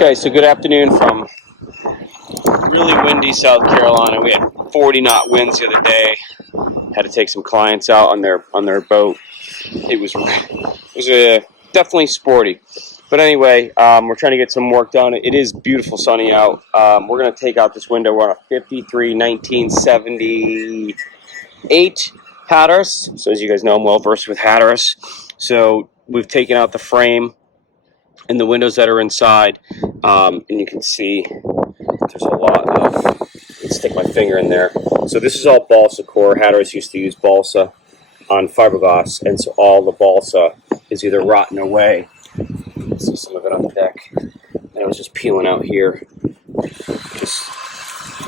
Okay, so good afternoon from really windy South Carolina. We had 40 knot winds the other day. Had to take some clients out on their boat. It was definitely sporty. But anyway, we're trying to get some work done. It is beautiful sunny out. We're going to take out this window. We're on a 53 1978 Hatteras. So as you guys know, I'm well versed with Hatteras. So we've taken out the frame and the windows that are inside, and you can see there's a lot of, let's stick my finger in there. So this is all balsa core. Hatteras used to use balsa on fiberglass, and so all the balsa is either rotten away. You can see some of it on the deck, and it was just peeling out here. Just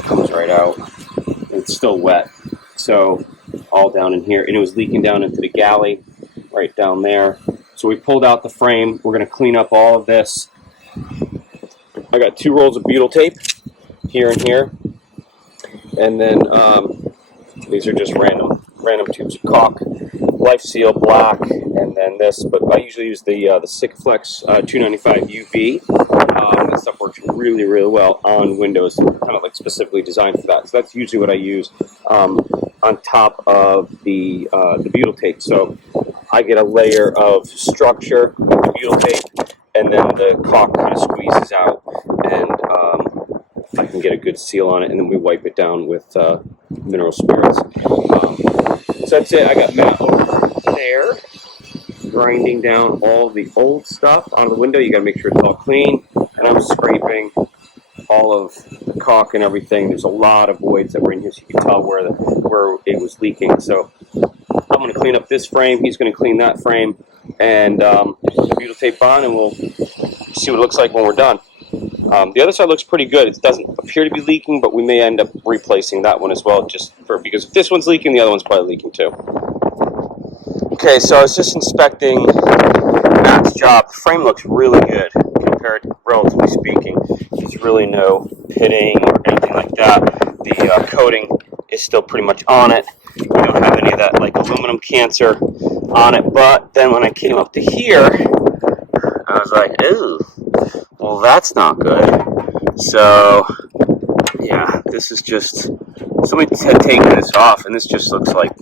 comes right out, and it's still wet. So all down in here, and it was leaking down into the galley right down there. So we pulled out the frame. We're going to clean up all of this. I got 2 rolls of butyl tape here and here, and then these are just random tubes of caulk, Life Seal black, and then this. But I usually use the Sikaflex 295 UV. That stuff works really well on windows, kind of like specifically designed for that. So that's usually what I use on top of the butyl tape. So I get a layer of structure with the butyl tape, and then the caulk kind of squeezes out, and I can get a good seal on it, and then we wipe it down with mineral spirits. So that's it. I got Matt over there grinding down all the old stuff on the window. You got to make sure it's all clean, and I'm scraping all of the caulk and everything. There's a lot of voids that were in here, so you can tell where it was leaking. So I'm going to clean up this frame. He's going to clean that frame, and put the butyl tape on, and we'll see what it looks like when we're done. The other side looks pretty good. It doesn't appear to be leaking, but we may end up replacing that one as well, because if this one's leaking, the other one's probably leaking too. Okay, so I was just inspecting Matt's job. The frame looks really good compared, relatively speaking. There's really no pitting or anything like that. The coating is still pretty much on it. We don't have any of that like aluminum cancer on it. But then when I came up to here, I was like, ooh, well, that's not good. So yeah, this is just, somebody had taken this off, and this just looks like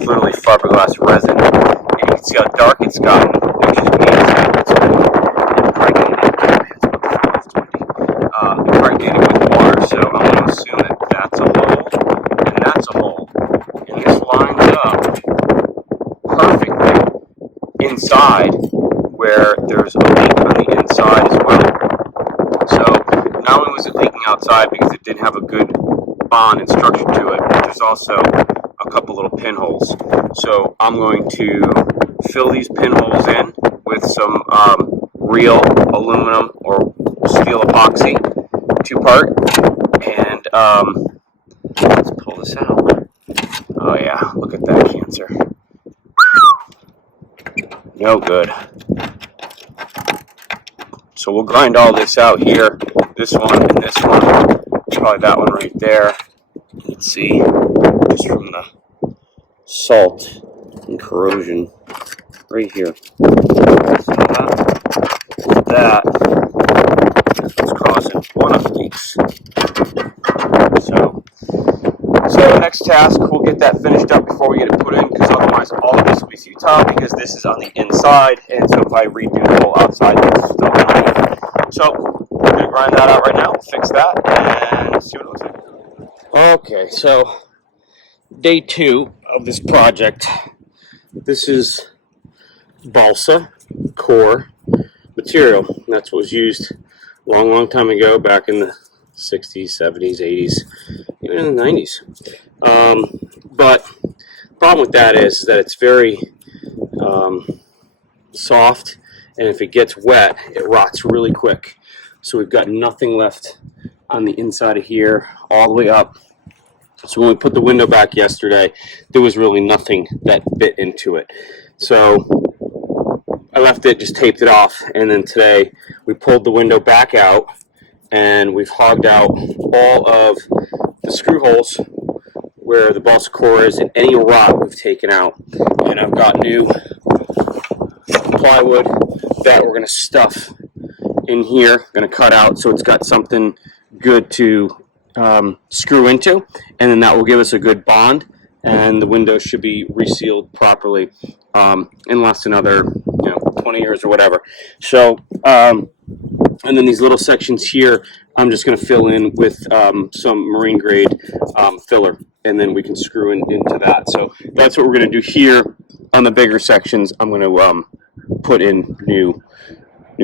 literally fiberglass resin. And you can see how dark it's gotten. It's impregnated with water, so I'm going to assume that that's a hole, and that's a hole. And this lines up perfectly inside where there's a leak on the inside as well. So not only was it leaking outside because it didn't have a good bond and structure to it, but there's also a couple little pinholes. So I'm going to fill these pinholes in with some real aluminum or steel epoxy, 2-part, and let's pull this out. Oh yeah, look at that cancer. No good. So we'll grind all this out here. This one and this one. Probably that one right there. You can see just from the salt and corrosion right here. So that is causing one of the leaks. So next task, we'll get that finished up before we get it put in, because otherwise all of this will be futile, because this is on the inside, and so if I redo the whole outside, it's still going to. So we're going to grind that out right now, we'll fix that, and see what it looks like. Okay, so day 2 of this project. This is balsa core material. That's what was used a long time ago, back in the 60s, 70s, 80s, even in the 90s. But the problem with that is that it's very soft, and if it gets wet, it rots really quick. So we've got nothing left on the inside of here, all the way up. So when we put the window back yesterday, there was really nothing that bit into it. So I left it, just taped it off, and then today we pulled the window back out, and we've hogged out all of the screw holes where the balsa core is, and any rot we've taken out. And I've got new plywood that we're going to stuff in here. Going to cut out so it's got something good to screw into, and then that will give us a good bond, and the windows should be resealed properly and last another 20 years or whatever. So and then these little sections here I'm just going to fill in with some marine grade filler, and then we can screw into that. So that's what we're going to do here. On the bigger sections I'm going to put in new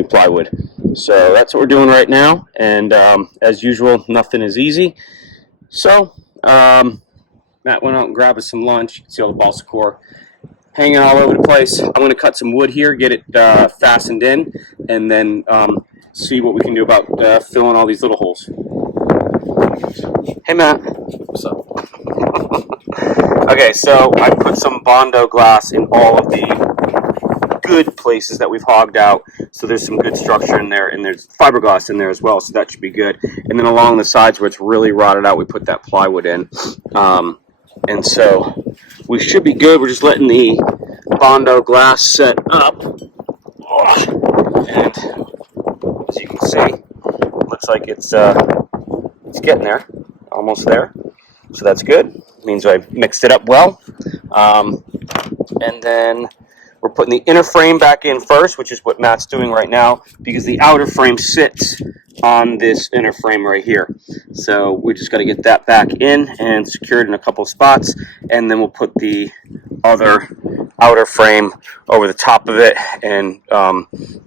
plywood. So that's what we're doing right now, and as usual, nothing is easy. So Matt went out and grabbed us some lunch. You can see all the balsa core hanging all over the place. I'm going to cut some wood here, get it fastened in, and then see what we can do about filling all these little holes. Hey Matt. What's up? Okay, so I put some Bondo glass in all of the good places that we've hogged out. So there's some good structure in there, and there's fiberglass in there as well, so that should be good. And then along the sides where it's really rotted out, we put that plywood in. And so we should be good. We're just letting the Bondo glass set up. And as you can see, looks like it's getting there, almost there. So that's good. It means I mixed it up well. And then we're putting the inner frame back in first, which is what Matt's doing right now, because the outer frame sits on this inner frame right here. So we just got to get that back in and secured in a couple of spots, and then we'll put the other outer frame over the top of it, and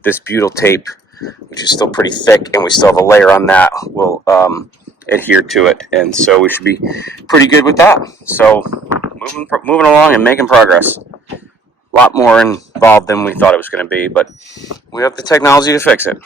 this butyl tape, which is still pretty thick, and we still have a layer on that, will adhere to it, and so we should be pretty good with that. So moving along and making progress. A lot more involved than we thought it was going to be, but we have the technology to fix it.